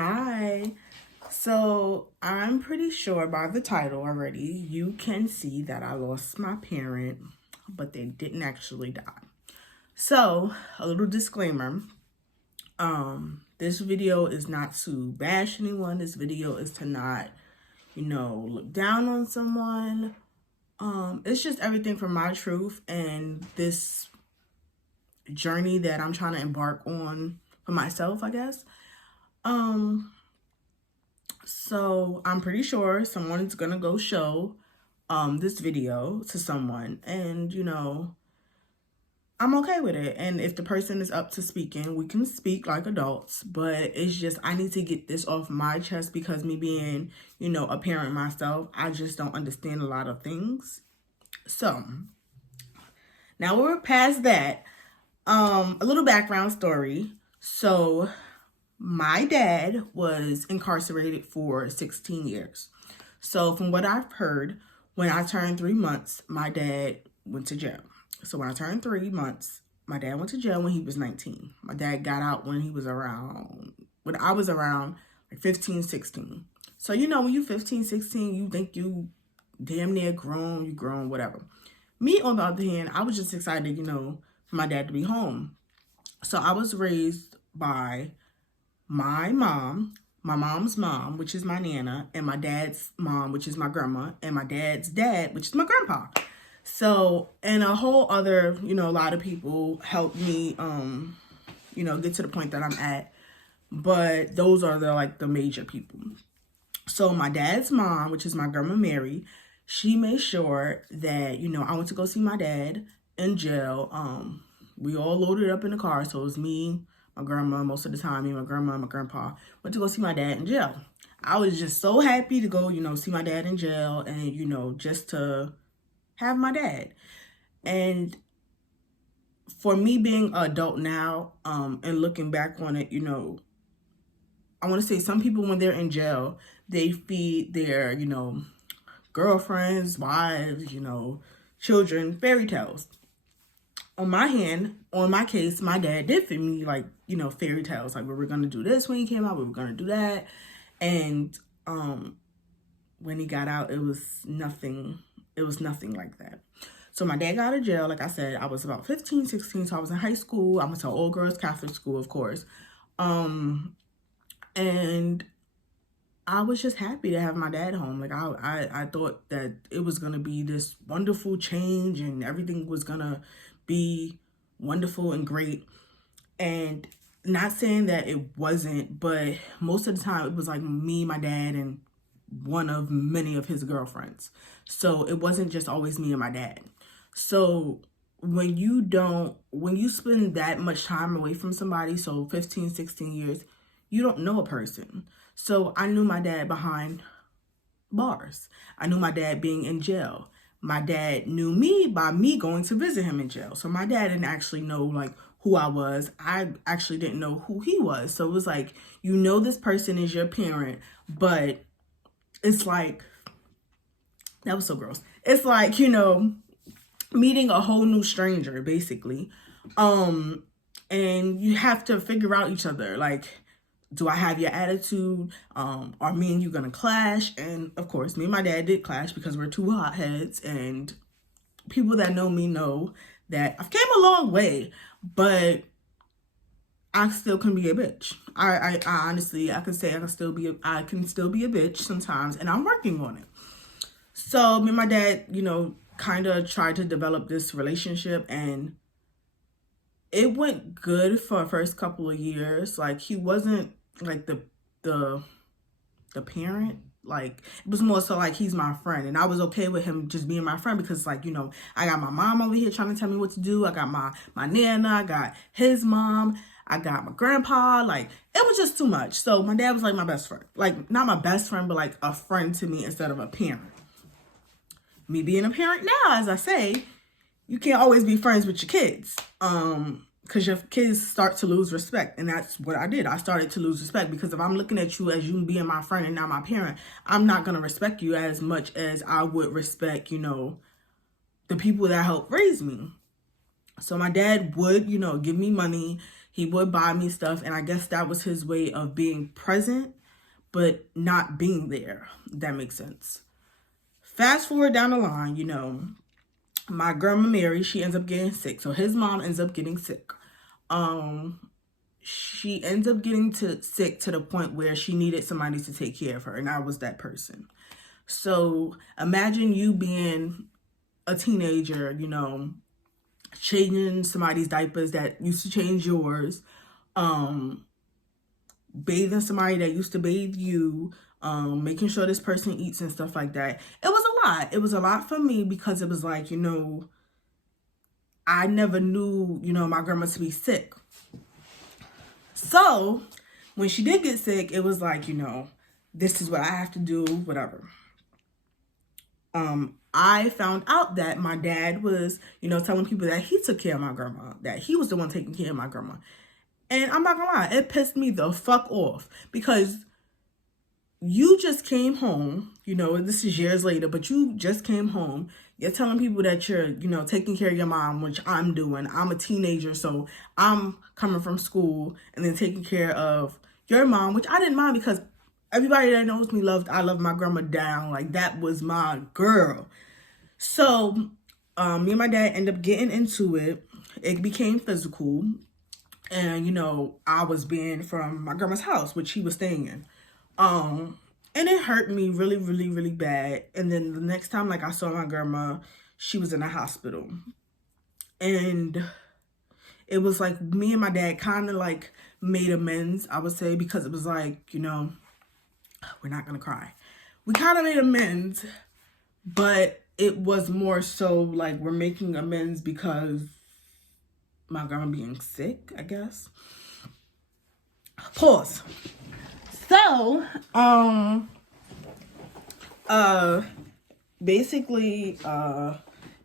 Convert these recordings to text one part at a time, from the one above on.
Hi. So I'm pretty sure by the title already, you can see that I lost my parent, but they didn't actually die. So, a little disclaimer. This video is not to bash anyone. This video is to not, look down on someone. It's just everything from my truth and this journey that I'm trying to embark on for myself, I guess. So I'm pretty sure someone's gonna go show this video to someone, and I'm okay with it. And if the person is up to speaking, we can speak like adults, but it's just I need to get this off my chest because me being, a parent myself, I just don't understand a lot of things. So now we're past that. A little background story. So my dad was incarcerated for 16 years. So from what I've heard, when I turned 3 months, my dad went to jail. So when I turned 3 months, my dad went to jail when he was 19. My dad got out when I was around like 15, 16. So, when you 15, 16, you think you damn near grown, you grown, whatever. Me, on the other hand, I was just excited, for my dad to be home. So I was raised by my mom's mom, which is my nana, and my dad's mom, which is my grandma, and my dad's dad, which is my grandpa. So, and a whole other, a lot of people helped me, get to the point that I'm at. But those are the major people. So my dad's mom, which is my grandma Mary, she made sure that, I went to go see my dad in jail. We all loaded up in the car. So it was me, my grandma, most of the time, me, my grandma, and my grandpa went to go see my dad in jail. I was just so happy to go, see my dad in jail and, just to have my dad. And for me being an adult now, and looking back on it, I want to say some people when they're in jail, they feed their, girlfriends, wives, children, fairy tales. On my case, my dad did feed me fairy tales. Like we were gonna do this when he came out, we were gonna do that. And when he got out, it was nothing like that. So my dad got out of jail, like I said, I was about 15, 16, so I was in high school. I went to all girls Catholic school, of course. And I was just happy to have my dad home. Like I thought that it was gonna be this wonderful change and everything was gonna be wonderful and great. And not saying that it wasn't, but most of the time it was like me, my dad, and one of many of his girlfriends. So it wasn't just always me and my dad. So when you spend that much time away from somebody, so 15, 16 years, you don't know a person. So I knew my dad behind bars. I knew my dad being in jail. My dad knew me by me going to visit him in jail. So my dad didn't actually know who I was. I actually didn't know who he was. So it was like, this person is your parent, but it's like, that was so gross. It's like, meeting a whole new stranger, basically. And you have to figure out each other. Like, do I have your attitude? Are me and you gonna clash? And of course, me and my dad did clash because we're two hotheads, and people that know me know that I've came a long way, but I still can be a bitch. I honestly, I can say I can still be a bitch sometimes, and I'm working on it. So me and my dad, kind of tried to develop this relationship, and it went good for the first couple of years. Like he wasn't like the parent. Like it was more so like he's my friend, and I was okay with him just being my friend because I got my mom over here trying to tell me what to do. I got my nana, I got his mom, I got my grandpa. Like it was just too much. So my dad was like my best friend. Like not my best friend, but like a friend to me instead of a parent. Me being a parent now, as I say, you can't always be friends with your kids. Because your kids start to lose respect. And that's what I did. I started to lose respect because if I'm looking at you as you being my friend and not my parent, I'm not going to respect you as much as I would respect, the people that helped raise me. So my dad would, give me money. He would buy me stuff, and I guess that was his way of being present, but not being there, if that makes sense. Fast forward down the line, you know, my grandma Mary, she ends up getting sick. So his mom ends up getting sick. She ends up getting sick to the point where she needed somebody to take care of her, and I was that person. So imagine you being a teenager, you know, changing somebody's diapers that used to change yours, bathing somebody that used to bathe you, making sure this person eats and stuff like that. It was a lot. It was a lot for me because it was like, you know, I never knew, you know, my grandma to be sick. So when she did get sick, it was like, you know, this is what I have to do, whatever. I found out that my dad was, you know, telling people that he took care of my grandma, that he was the one taking care of my grandma. And I'm not gonna lie, it pissed me the fuck off because you just came home, you know, this is years later, but you just came home. You're telling people that you're, you know, taking care of your mom, which I'm doing. I'm a teenager, so I'm coming from school and then taking care of your mom, which I didn't mind because everybody that knows me I love my grandma down. Like, that was my girl. So, me and my dad ended up getting into it. It became physical. And, you know, I was banned from my grandma's house, which he was staying in. And it hurt me really, really, really bad. And then the next time, like, I saw my grandma, she was in a hospital. And it was like me and my dad kind of like made amends, I would say, because it was like, you know, we're not going to cry. We kind of made amends, but it was more so like we're making amends because my grandma being sick, I guess. Pause. So, basically,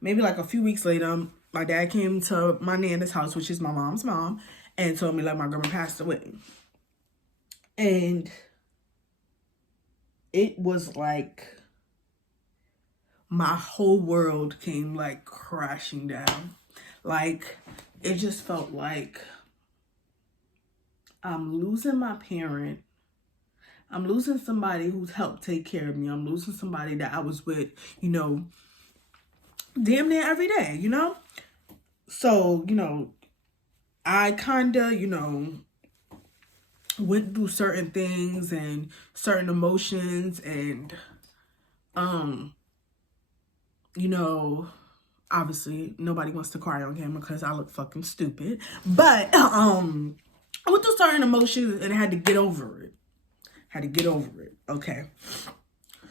maybe like a few weeks later, my dad came to my Nana's house, which is my mom's mom, and told me like my grandma passed away. And it was like my whole world came like crashing down. Like, it just felt like I'm losing my parent. I'm losing somebody who's helped take care of me. I'm losing somebody that I was with, you know, damn near every day, you know? So, you know, I kind of, you know, went through certain things and certain emotions and, you know, obviously nobody wants to cry on camera because I look fucking stupid. But, I went through certain emotions and I had to get over it. Okay.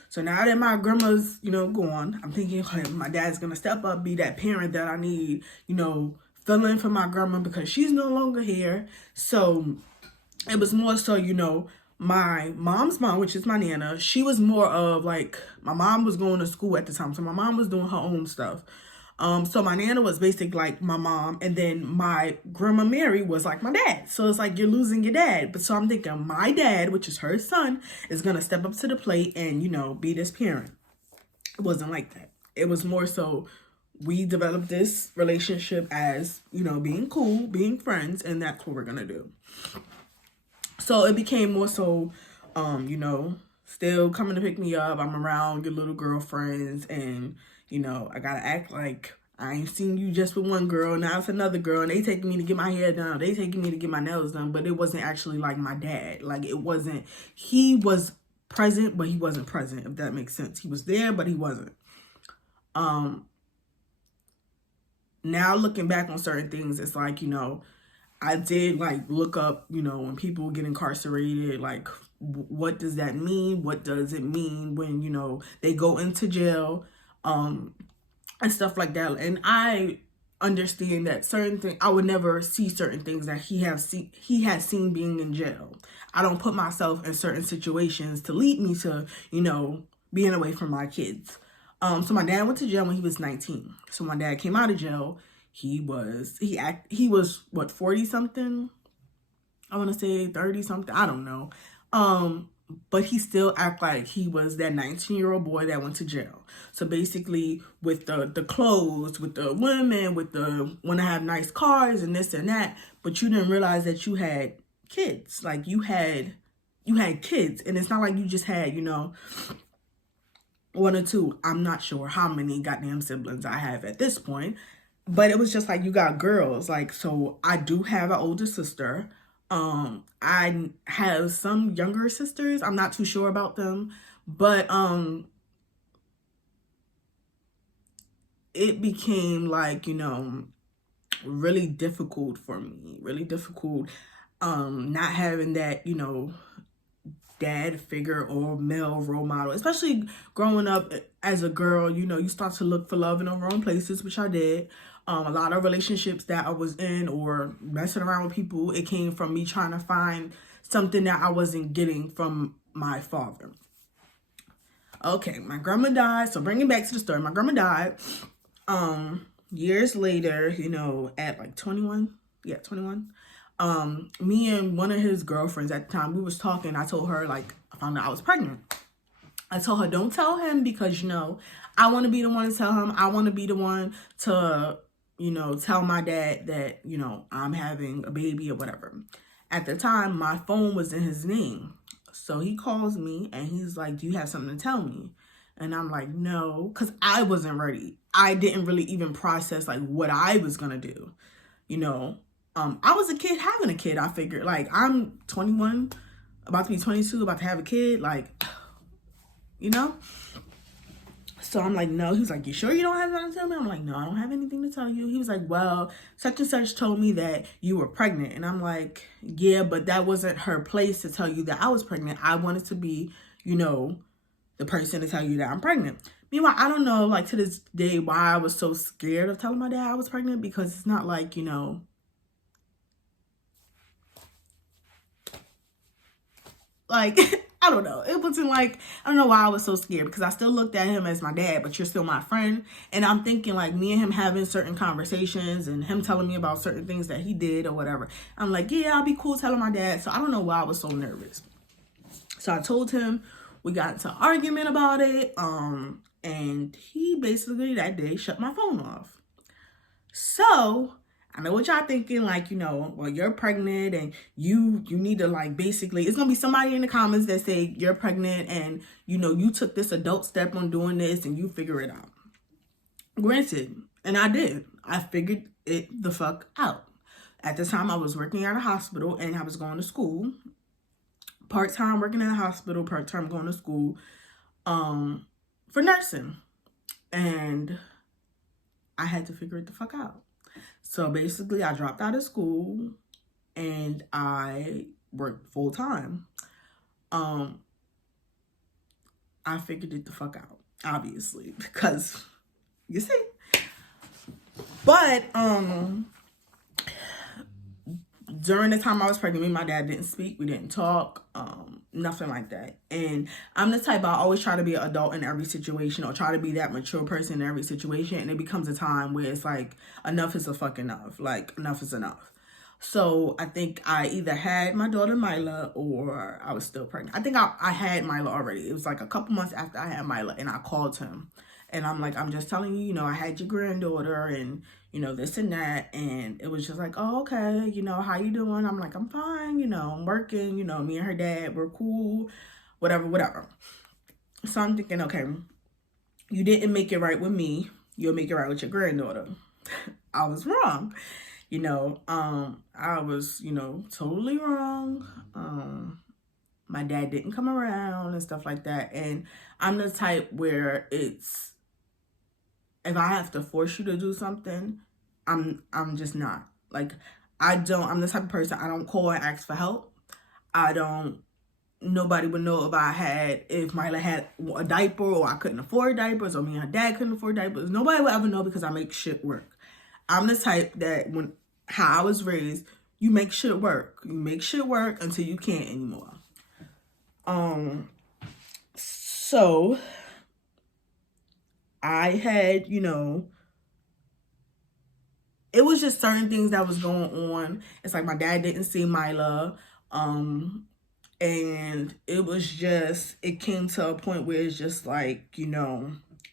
So now that my grandma's, you know, gone, I'm thinking, okay, my dad's going to step up, be that parent that I need, you know, fill in for my grandma because she's no longer here. So it was more so, you know, my mom's mom, which is my Nana, she was more of like, my mom was going to school at the time. So my mom was doing her own stuff. So my Nana was basically like my mom, and then my grandma Mary was like my dad. So it's like you're losing your dad. But so I'm thinking my dad, which is her son, is going to step up to the plate and, you know, be this parent. It wasn't like that. It was more so we developed this relationship as, you know, being cool, being friends, and that's what we're going to do. So it became more so, you know, still coming to pick me up. I'm around your little girlfriends and, you know, I gotta act like I ain't seen you just with one girl. Now it's another girl and they taking me to get my hair done. They taking me to get my nails done. But it wasn't actually like my dad. Like, it wasn't, he was present, but he wasn't present, if that makes sense. He was there, but he wasn't. Now looking back on certain things, it's like, you know, I did like look up, you know, when people get incarcerated, like, what does that mean? What does it mean when, you know, they go into jail? And stuff like that. And I understand that certain things, I would never see certain things that he has seen being in jail. I don't put myself in certain situations to lead me to, you know, being away from my kids. So my dad went to jail when he was 19. So my dad came out of jail. He was what, 40 something? I want to say 30 something. I don't know. But he still act like he was that 19-year-old boy that went to jail. So basically with the clothes, with the women, with the want to have nice cars and this and that. but you didn't realize that you had kids. Like you had kids, and it's not like you just had, one or two. I'm not sure how many goddamn siblings I have at this point, but it was just like you got girls. Like, so I do have an older sister. I have some younger sisters. I'm not too sure about them, but it became like, really difficult for me. Really difficult not having that, dad figure or male role model, especially growing up as a girl. You start to look for love in the wrong places, which I did. A lot of relationships that I was in or messing around with people, it came from me trying to find something that I wasn't getting from my father. Okay, my grandma died. So bringing back to the story, my grandma died years later, at like 21. Yeah, 21. Me and one of his girlfriends at the time, we was talking. I told her, like, I found out I was pregnant. I told her, don't tell him because, I want to be the one to tell him. I want to be the one to, tell my dad that, I'm having a baby or whatever. At the time, my phone was in his name. So he calls me and he's like, do you have something to tell me? And I'm like, no, because I wasn't ready. I didn't really even process, like, what I was going to do, I was a kid having a kid. I figured, like, I'm 21, about to be 22, about to have a kid, like, So I'm like, no. He was like, you sure you don't have nothing to tell me? I'm like, no, I don't have anything to tell you. He was like, well, such and such told me that you were pregnant. And I'm like, yeah, but that wasn't her place to tell you that I was pregnant. I wanted to be, the person to tell you that I'm pregnant. Meanwhile, I don't know, like, to this day, why I was so scared of telling my dad I was pregnant, because it's not like, like, I don't know. It wasn't like, I don't know why I was so scared, because I still looked at him as my dad, but you're still my friend. And I'm thinking, like, me and him having certain conversations and him telling me about certain things that he did or whatever. I'm like, yeah, I'll be cool telling my dad. So I don't know why I was so nervous. So I told him, we got into an argument about it. And he basically that day shut my phone off. So I know what y'all thinking, like, well, you're pregnant and you need to, like, basically, it's going to be somebody in the comments that say you're pregnant and, you took this adult step on doing this and you figure it out. Granted, and I did. I figured it the fuck out. At the time, I was working at a hospital and I was going to school. Part-time working at a hospital, part-time going to school for nursing. And I had to figure it the fuck out. So basically, I dropped out of school and I worked full time. I figured it the fuck out, obviously, because you see. But during the time I was pregnant, me and my dad didn't speak. We didn't talk. Nothing like that. And I'm the type, I always try to be an adult in every situation, or try to be that mature person in every situation. And it becomes a time where it's like, enough is a fuck enough. Like, enough is enough. So I think I either had my daughter Mila or I was still pregnant. I think I had Mila already. It was like a couple months after I had Mila, and I called him. And I'm like, I'm just telling you, I had your granddaughter and, this and that. And it was just like, oh, okay, how you doing? I'm like, I'm fine, I'm working, me and her dad, we're cool, whatever. So I'm thinking, okay, you didn't make it right with me. You'll make it right with your granddaughter. I was wrong. I was, totally wrong. My dad didn't come around and stuff like that. And I'm the type where if I have to force you to do something, I'm just not. Like, I'm the type of person, I don't call and ask for help. Nobody would know if Mila had a diaper, or I couldn't afford diapers, or me and her dad couldn't afford diapers. Nobody would ever know, because I make shit work. I'm the type that how I was raised, you make shit work. You make shit work until you can't anymore. So I had, it was just certain things that was going on. It's like my dad didn't see Mila. And it was just, it came to a point where it's just like,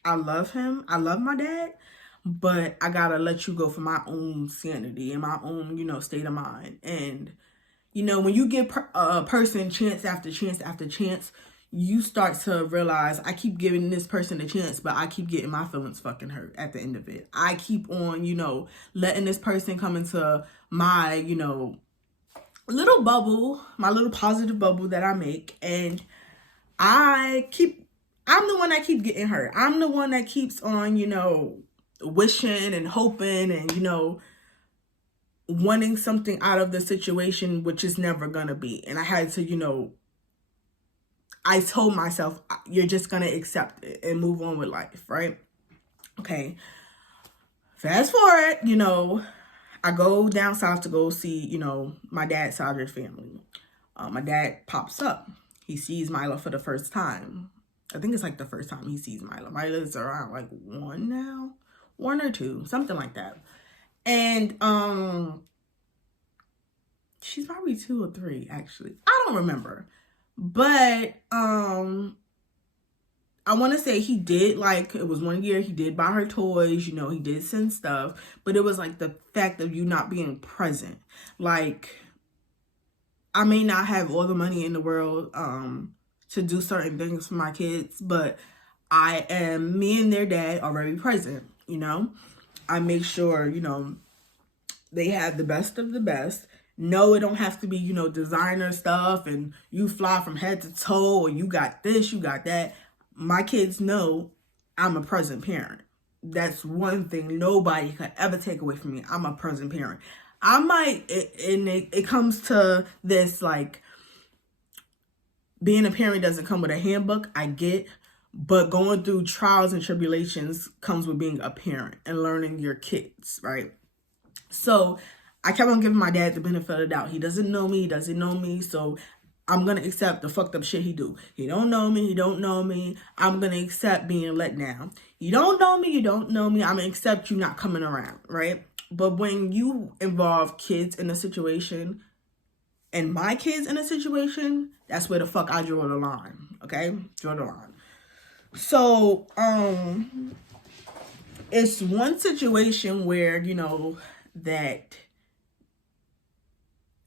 I love him. I love my dad. but I gotta let you go for my own sanity and my own, you know, state of mind. And, you know, when you give a person chance after chance after chance, you start to realize I keep giving this person a chance, but I keep getting my feelings fucking hurt at the end of it. I keep on, you know, letting this person come into my, you know, little bubble, my little positive bubble that I make. And I'm the one that keep getting hurt. I'm the one that keeps on, you know, wishing and hoping and, you know, wanting something out of the situation, which is never gonna be. And I had to, you know, I told myself, you're just gonna accept it and move on with life, right? Okay. Fast forward, you know, I go down south to go see, you know, my dad's side of the family. My dad pops up. He sees Mila for the first time. I think it's like the first time he sees Mila. Mila's around like 1 now, 1 or 2, something like that. And she's probably 2 or 3 actually. I don't remember. But I want to say he did, like, it was 1 year he did buy her toys, you know, he did send stuff, but it was like the fact of you not being present. Like, I may not have all the money in the world to do certain things for my kids, but me and their dad are very present, you know. I make sure, you know, they have the best of the best. No, it don't have to be, you know, designer stuff and you fly from head to toe or you got this, you got that. My kids know I'm a present parent. That's one thing nobody could ever take away from me. I'm a present parent. I might, and it comes to this, like, being a parent doesn't come with a handbook, I get, but going through trials and tribulations comes with being a parent and learning your kids, right? So I kept on giving my dad the benefit of the doubt. He doesn't know me, so I'm going to accept the fucked up shit he do. He don't know me. I'm going to accept being let down. You don't know me, I'm going to accept you not coming around, right? But when you involve kids in a situation, and my kids in a situation, that's where the fuck I draw the line, okay? Draw the line. So, it's one situation where, you know, that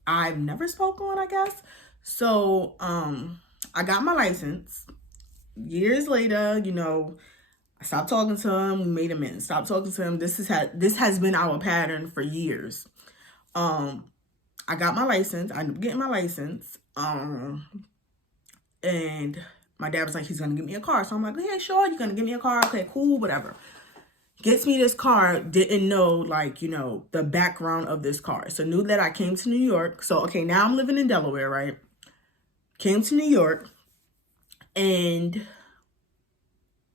I've never spoken on, I guess. So, I got my license. Years later, you know, I stopped talking to him. We made amends. Stopped talking to him. This has been our pattern for years. I got my license. I ended up getting my license. And my dad was like, he's gonna give me a car. So I'm like, yeah, sure, you're gonna give me a car. Okay, cool, whatever. Gets me this car, didn't know, like, you know, the background of this car. So knew that I came to New York. So, okay, now I'm living in Delaware, right? Came to New York and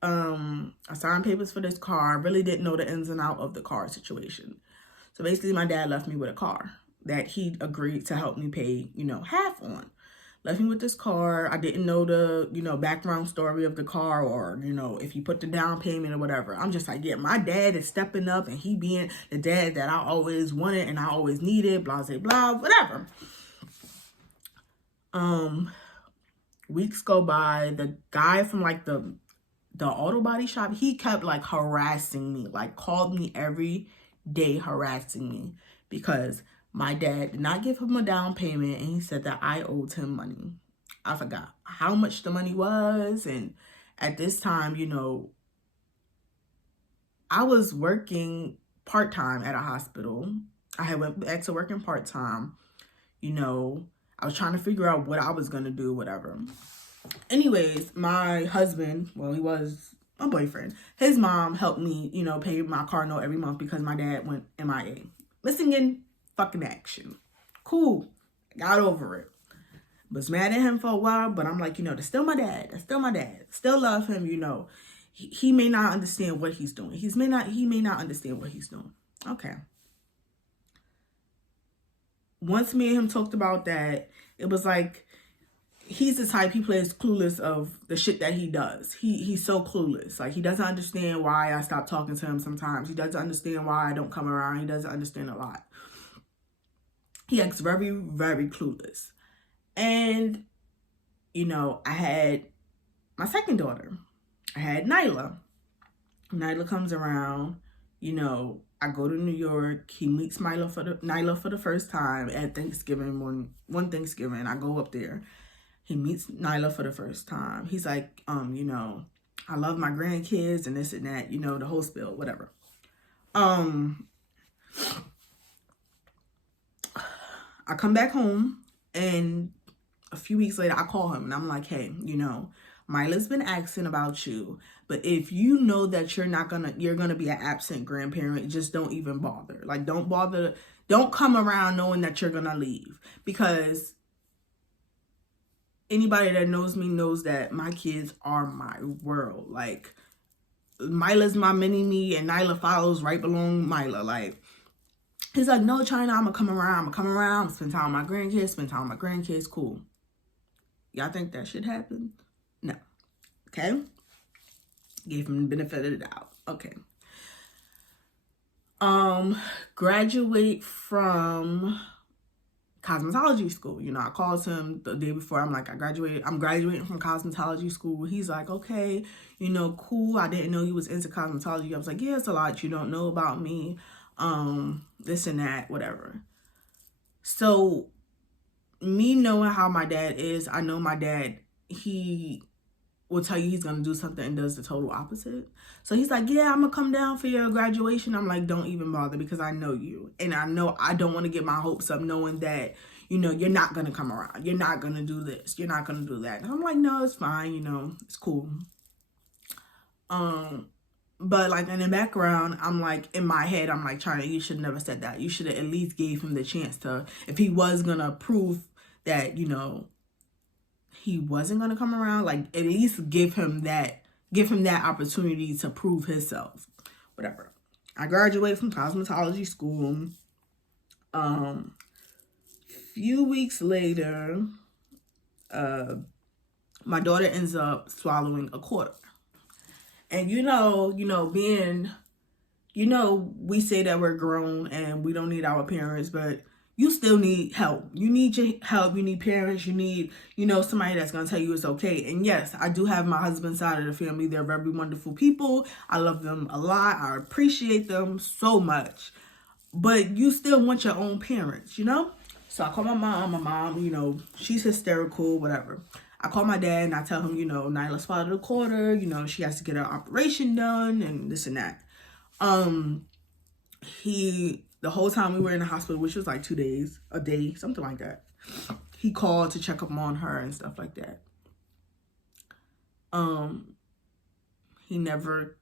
I signed papers for this car. Really didn't know the ins and outs of the car situation. So basically my dad left me with a car that he agreed to help me pay, you know, half on. Left me with this car. I didn't know the, you know, background story of the car or, you know, if he put the down payment or whatever. I'm just like, yeah, my dad is stepping up and he being the dad that I always wanted and I always needed, blah, blah, blah, whatever. Weeks go by. The guy from like the auto body shop, he kept like harassing me, like called me every day harassing me because my dad did not give him a down payment and he said that I owed him money. I forgot how much the money was. And at this time, you know, I was working part-time at a hospital. I had went back to working part-time. You know, I was trying to figure out what I was going to do, whatever. Anyways, my husband, well, he was my boyfriend. His mom helped me, you know, pay my car note every month because my dad went MIA. Missing in fucking action. Cool. Got over it. Was mad at him for a while, but I'm like, you know, that's still my dad. That's still my dad. Still love him, you know. He may not understand what he's doing. He may not understand what he's doing. Okay. Once me and him talked about that, it was like, he's the type, he plays clueless of the shit that he does. He's so clueless. Like, he doesn't understand why I stop talking to him sometimes. He doesn't understand why I don't come around. He doesn't understand a lot. He acts very, very clueless. And, you know, I had my second daughter. I had Nyla. Nyla comes around. You know, I go to New York. He meets Nyla for the first time at Thanksgiving. One Thanksgiving, I go up there. He meets Nyla for the first time. He's like, you know, I love my grandkids and this and that, you know, the whole spiel, whatever. I come back home, and a few weeks later I call him and I'm like, hey, you know, Myla's been asking about you, but if you know that you're gonna be an absent grandparent, just don't even bother. Like, don't come around knowing that you're gonna leave, because anybody that knows me knows that my kids are my world. Like, Myla's my mini me, and Nyla follows right below Myla. Like, he's like, no, China, I'm gonna come around, spend time with my grandkids, cool. Y'all think that should happen? No. Okay? Gave him the benefit of the doubt. Okay. Graduate from cosmetology school. You know, I called him the day before. I'm like, I'm graduating from cosmetology school. He's like, okay, you know, cool. I didn't know he was into cosmetology. I was like, yeah, it's a lot you don't know about me. This and that, whatever. So, me knowing how my dad is, I know my dad, he will tell you he's going to do something and does the total opposite. So he's like, yeah, I'm going to come down for your graduation. I'm like, don't even bother, because I know you. And I know I don't want to get my hopes up knowing that, you know, you're not going to come around. You're not going to do this. You're not going to do that. And I'm like, no, it's fine. You know, it's cool. But like in the background, I'm like, in my head, I'm like, China, you should never said that. You should have at least gave him the chance to, if he was going to prove that, you know, he wasn't going to come around, like, at least give him that opportunity to prove himself. Whatever. I graduated from cosmetology school. Few weeks later, my daughter ends up swallowing a quarter. And being, we say that we're grown and we don't need our parents, but you still need help. You need your help. You need parents. You need, somebody that's going to tell you it's okay. And yes, I do have my husband's side of the family. They're very wonderful people. I love them a lot. I appreciate them so much. But you still want your own parents, So I call my mom. My mom, she's hysterical, whatever. I call my dad and I tell him, Nyla swallowed a quarter. She has to get her operation done and this and that. The whole time we were in the hospital, which was like 2 days, a day, something like that, he called to check up on her and stuff like that. He never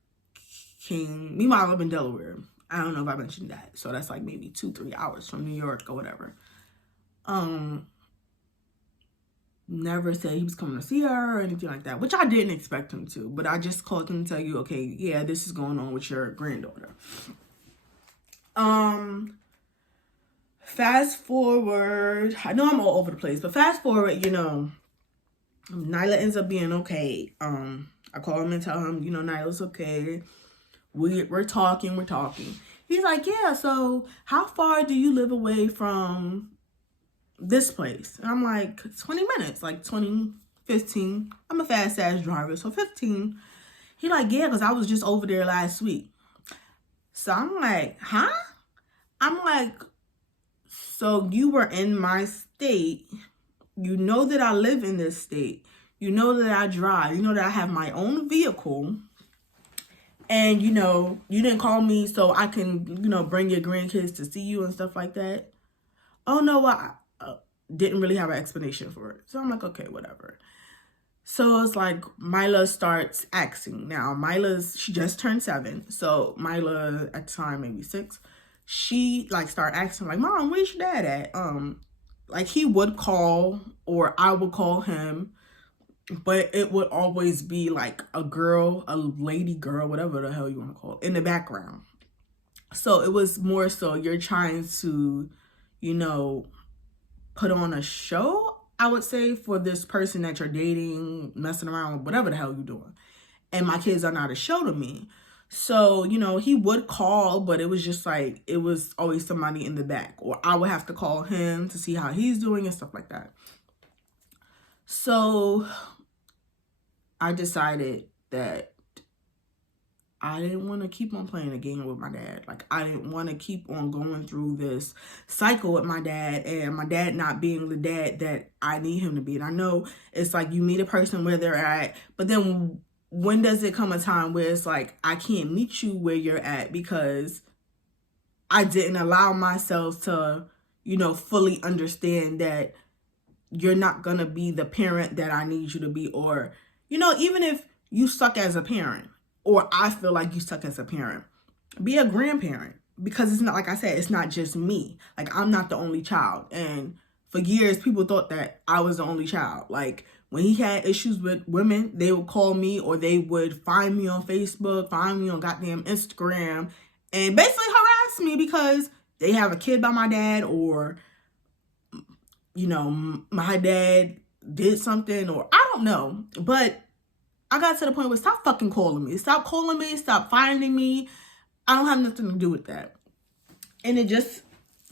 came. Meanwhile, I live in Delaware. I don't know if I mentioned that. So that's like maybe 2-3 hours from New York or whatever. Never said he was coming to see her or anything like that, which I didn't expect him to. But I just called him to tell you, okay, yeah, this is going on with your granddaughter. Fast forward, I know I'm all over the place, but fast forward, Nyla ends up being okay. I call him and tell him, Nyla's okay. We're talking. He's like, yeah, so how far do you live away from this place? And I'm like, 20 minutes, like 20, 15. I'm a fast ass driver, so 15. He like, yeah, because I was just over there last week. So I'm like, huh? I'm like, so you were in my state. You know that I live in this state. You know that I drive. You know that I have my own vehicle. And, you didn't call me so I can, bring your grandkids to see you and stuff like that. Oh, no, I didn't really have an explanation for it. So I'm like, okay, whatever. So it's like Myla starts asking. Now, she just turned 7. So Myla, at the time, maybe 6. She start asking, like, Mom, where's your dad at? He would call or I would call him, but it would always be like a lady girl, whatever the hell you want to call it, in the background. So it was more so you're trying to, put on a show, I would say, for this person that you're dating, messing around with, whatever the hell you're doing. And my kids are not a show to me. So, he would call, but it was just like, it was always somebody in the back. Or I would have to call him to see how he's doing and stuff like that. So I decided that I didn't want to keep on playing a game with my dad. Like, I didn't want to keep on going through this cycle with my dad and my dad not being the dad that I need him to be. And I know it's like you meet a person where they're at, but then when does it come a time where it's like, I can't meet you where you're at because I didn't allow myself to, you know, fully understand that you're not going to be the parent that I need you to be. Or, you know, even if you suck as a parent, or I feel like you suck as a parent, be a grandparent. Because it's not, like I said, it's not just me. Like, I'm not the only child. And for years, people thought that I was the only child. Like, when he had issues with women, they would call me, or they would find me on Facebook, find me on goddamn Instagram, and basically harass me because they have a kid by my dad, or, you know, my dad did something, or I don't know. But I got to the point where stop fucking calling me. Stop calling me. Stop finding me. I don't have nothing to do with that. And it just,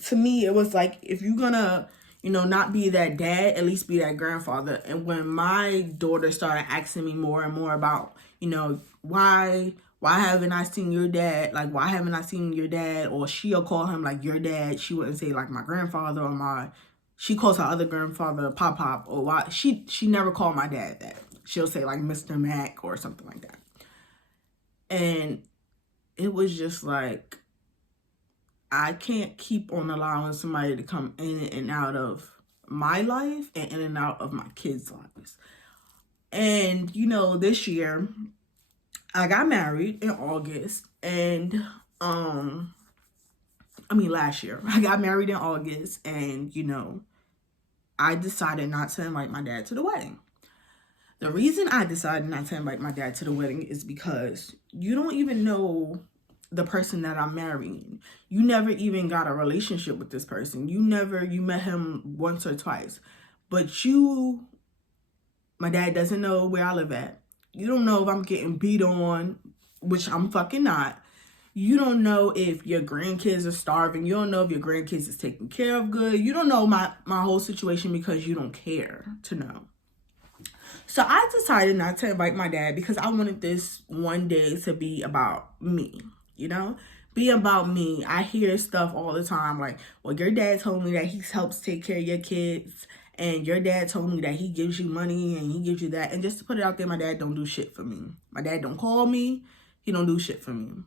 to me, it was like, if you're gonna, you know, not be that dad, at least be that grandfather. And when my daughter started asking me more and more about, you know, why haven't I seen your dad? Like, why haven't I seen your dad? Or she'll call him like your dad. She wouldn't say like my grandfather, or she calls her other grandfather Pop, or why she never called my dad that. She'll say like Mr. Mac or something like that. And it was just like, I can't keep on allowing somebody to come in and out of my life and in and out of my kids' lives. And, you know, this year, I got married in August. And, last year. I got married in August. And, you know, I decided not to invite my dad to the wedding. The reason I decided not to invite my dad to the wedding is because you don't even know the person that I'm marrying. You never even got a relationship with this person. You met him once or twice. But my dad doesn't know where I live at. You don't know if I'm getting beat on, which I'm fucking not. You don't know if your grandkids are starving. You don't know if your grandkids is taken care of good. You don't know my whole situation because you don't care to know. So I decided not to invite my dad because I wanted this one day to be about me, you know? Be about me. I hear stuff all the time like, well, your dad told me that he helps take care of your kids, and your dad told me that he gives you money and he gives you that. And just to put it out there, my dad don't do shit for me. My dad don't call me. He don't do shit for me.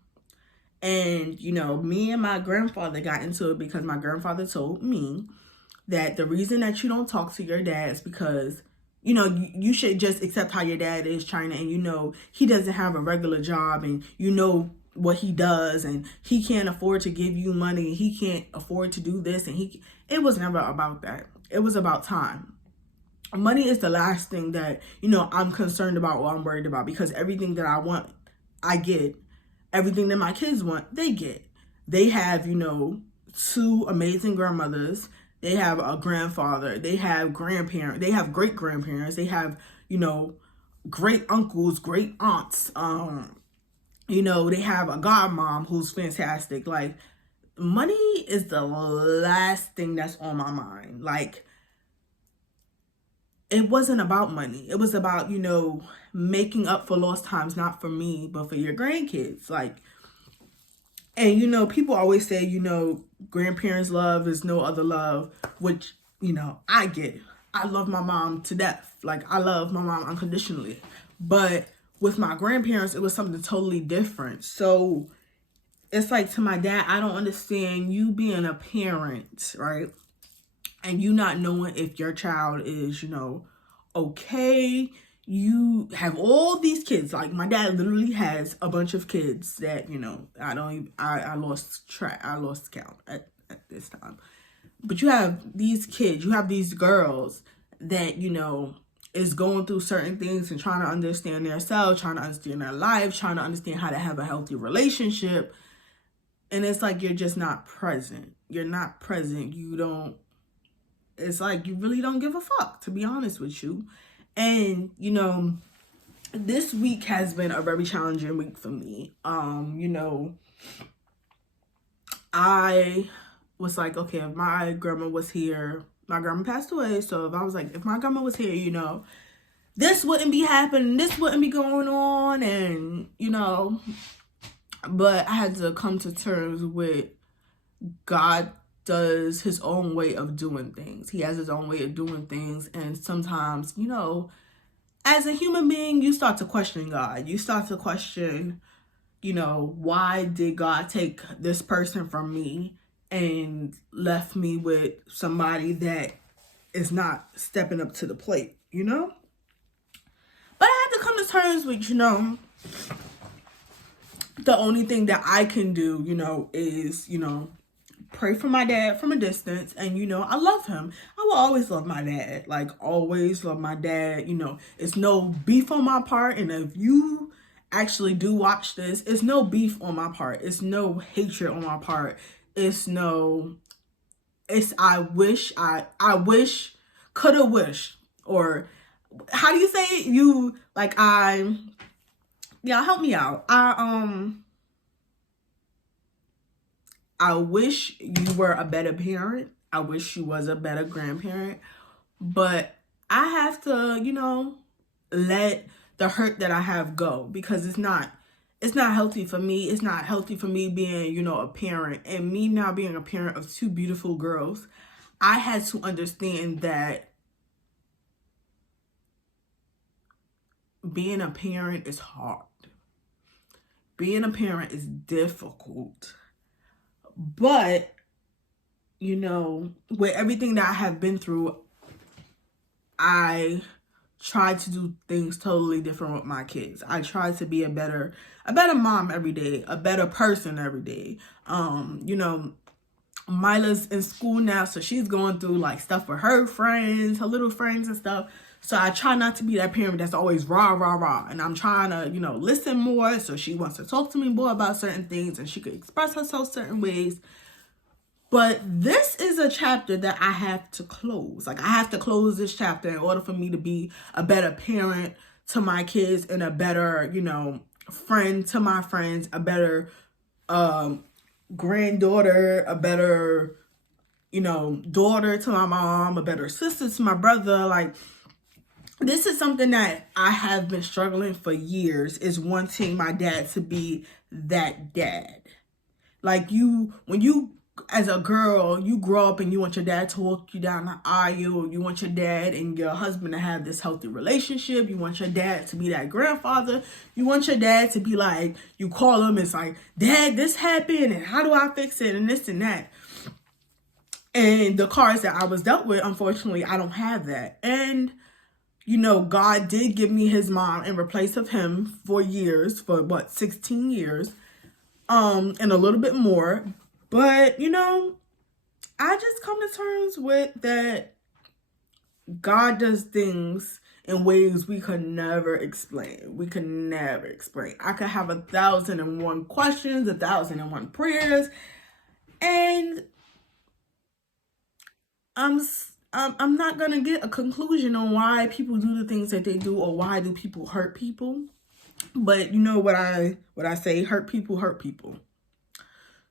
And, you know, me and my grandfather got into it because my grandfather told me that the reason that you don't talk to your dad is because, you know, you should just accept how your dad is, China, and you know he doesn't have a regular job, and you know what he does, and he can't afford to give you money, he can't afford to do this, and it was never about that. It was about time. Money is the last thing that, you know, I'm concerned about or I'm worried about, because everything that I want, I get. Everything that my kids want, they get. They have, you know, 2 amazing grandmothers. They have a grandfather. They have grandparents. They have great grandparents. They have, you know, great uncles, great aunts. You know, they have a godmom who's fantastic. Like, money is the last thing that's on my mind. Like, it wasn't about money. It was about, you know, making up for lost times, not for me, but for your grandkids. Like, and, you know, people always say, you know, grandparents' love is no other love, which, you know, I get. I love my mom to death. Like, I love my mom unconditionally. But with my grandparents, it was something totally different. So it's like, to my dad, I don't understand you being a parent, right? And you not knowing if your child is, you know, okay. You have all these kids. Like, my dad literally has a bunch of kids that, you know, I lost track. I lost count at this time. But you have these kids, you have these girls that, you know, is going through certain things and trying to understand themselves, trying to understand their life, trying to understand how to have a healthy relationship. And it's like, you're just not present. You're not present. It's like, you really don't give a fuck, to be honest with you. And, you know, this week has been a very challenging week for me. You know, I was like, okay, if my grandma was here, my grandma passed away. So if I was like, if my grandma was here, you know, this wouldn't be happening. This wouldn't be going on. And, you know, But I had to come to terms with God does his own way of doing things. He has his own way of doing things. And sometimes, you know, as a human being, you start to question God. You start to question, you know, why did God take this person from me and left me with somebody that is not stepping up to the plate, you know? But I had to come to terms with, you know, the only thing that I can do, you know, is, you know, pray for my dad from a distance. And, you know, I love him. I will always love my dad. Like, always love my dad. You know, it's no beef on my part. And if you actually do watch this, it's no beef on my part. It's no hatred on my part. It's I wish, coulda wish. Or how do you say it? Yeah, help me out. I wish you were a better parent. I wish you was a better grandparent. But I have to, you know, let the hurt that I have go, because it's not healthy for me. It's not healthy for me being, you know, a parent, and me now being a parent of two beautiful girls. I had to understand that being a parent is hard. Being a parent is difficult. But, you know, with everything that I have been through, I try to do things totally different with my kids. I try to be a better mom every day, a better person every day. You know, Mila's in school now, so she's going through like stuff with her friends, her little friends and stuff. So I try not to be that parent that's always rah, rah, rah. And I'm trying to, you know, listen more. So she wants to talk to me more about certain things and she could express herself certain ways. But this is a chapter that I have to close. Like, I have to close this chapter in order for me to be a better parent to my kids and a better, you know, friend to my friends, a better granddaughter, a better, you know, daughter to my mom, a better sister to my brother. Like, this is something that I have been struggling for years, is wanting my dad to be that dad. Like, when you, as a girl, you grow up and you want your dad to walk you down the aisle. You want your dad and your husband to have this healthy relationship. You want your dad to be that grandfather. You want your dad to be like, you call him, it's like, Dad, this happened, and how do I fix it, and this and that. And the cards that I was dealt with, unfortunately, I don't have that. And, you know, God did give me his mom in replace of him for years, for what, 16 years, and a little bit more. But, you know, I just come to terms with that God does things in ways we could never explain. We could never explain. I could have 1,001 questions, 1,001 prayers, and I'm not gonna get a conclusion on why people do the things that they do, or why do people hurt people. But you know what I say, hurt people hurt people.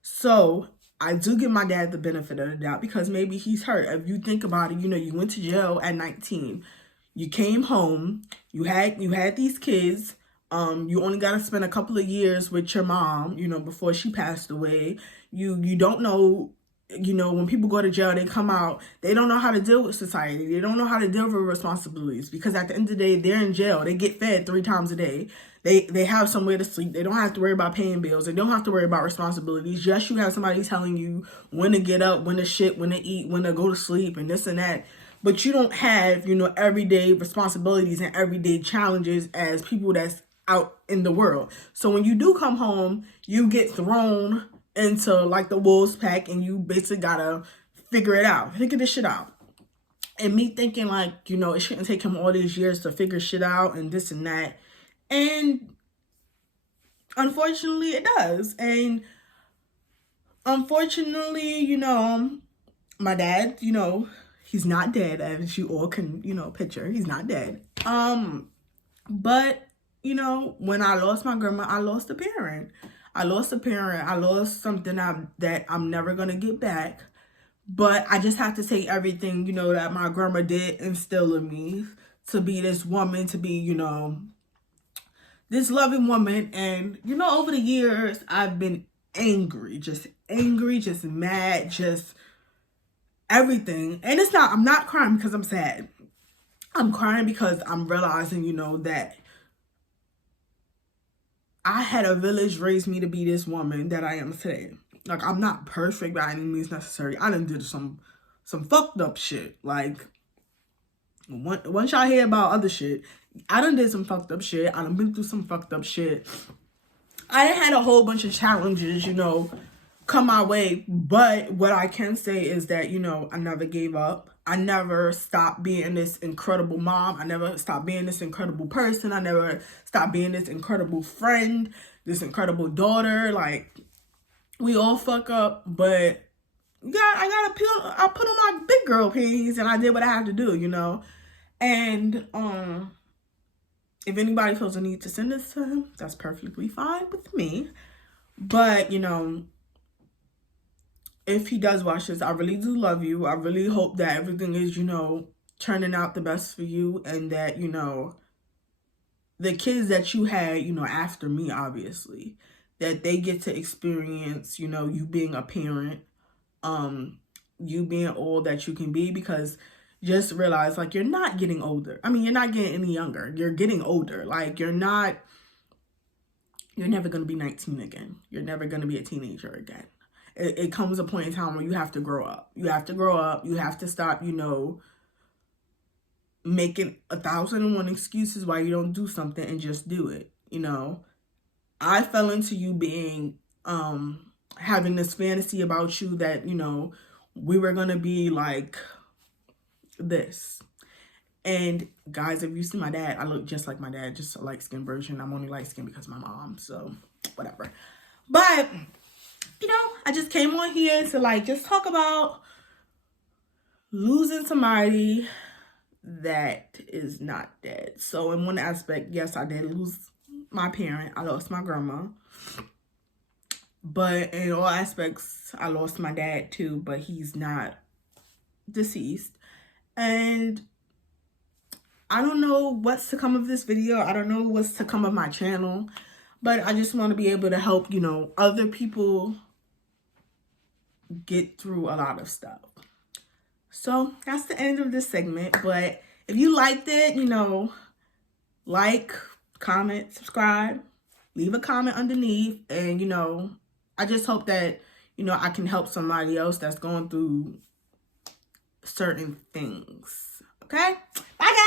So I do give my dad the benefit of the doubt, because maybe he's hurt. If you think about it, you know, you went to jail at 19. You came home, you had these kids. You only got to spend a couple of years with your mom, you know, before she passed away. You don't know, you know, when people go to jail, they come out, they don't know how to deal with society. They don't know how to deal with responsibilities, because at the end of the day, they're in jail. They get fed 3 times a day. They have somewhere to sleep. They don't have to worry about paying bills. They don't have to worry about responsibilities. Just you have somebody telling you when to get up, when to shit, when to eat, when to go to sleep, and this and that. But you don't have, you know, everyday responsibilities and everyday challenges as people that's out in the world. So when you do come home, you get thrown into like the wolves pack, and you basically gotta figure this shit out. And me thinking like, you know, it shouldn't take him all these years to figure shit out and this and that. And unfortunately it does. And unfortunately, you know, my dad, you know, he's not dead, as you all can, you know, picture. He's not dead. But, you know, when I lost my grandma, I lost a parent. I lost something that I'm never going to get back. But I just have to take everything, you know, that my grandma did instill in me, to be this woman, to be, you know, this loving woman. And, you know, over the years, I've been angry, just mad, just everything. And I'm not crying because I'm sad. I'm crying because I'm realizing, you know, that I had a village raise me to be this woman that I am today. Like, I'm not perfect by any means necessary. I done did some fucked up shit. Like, once y'all hear about other shit, I done did some fucked up shit. I done been through some fucked up shit. I had a whole bunch of challenges, you know, come my way. But what I can say is that, you know, I never gave up. I never stopped being this incredible mom. I never stopped being this incredible person. I never stopped being this incredible friend, this incredible daughter. Like, we all fuck up, but I put on my big girl panties and I did what I had to do, you know. And if anybody feels a need to send this to him, that's perfectly fine with me. But, you know, if he does watch this, I really do love you. I really hope that everything is, you know, turning out the best for you, and that, you know, the kids that you had, you know, after me, obviously, that they get to experience, you know, you being a parent, you being all that you can be, because just realize, like, you're not getting older. I mean, you're not getting any younger. You're getting older. Like, you're never going to be 19 again. You're never going to be a teenager again. It comes a point in time where you have to grow up. You have to grow up. You have to stop, you know, making 1,001 excuses why you don't do something and just do it. You know, I fell into you being, having this fantasy about you that, you know, we were going to be like this. And guys, if you see my dad, I look just like my dad, just a light-skinned version. I'm only light-skinned because of my mom, so whatever. But, you know, I just came on here to, like, just talk about losing somebody that is not dead. So in one aspect, yes, I did lose my parent. I lost my grandma. But in all aspects, I lost my dad too, but he's not deceased. And I don't know what's to come of this video. I don't know what's to come of my channel. But I just want to be able to help, you know, other people get through a lot of stuff. So that's the end of this segment. But if you liked it, you know, like, comment, subscribe, leave a comment underneath. And, you know, I just hope that, you know, I can help somebody else that's going through certain things. Okay? Bye, guys.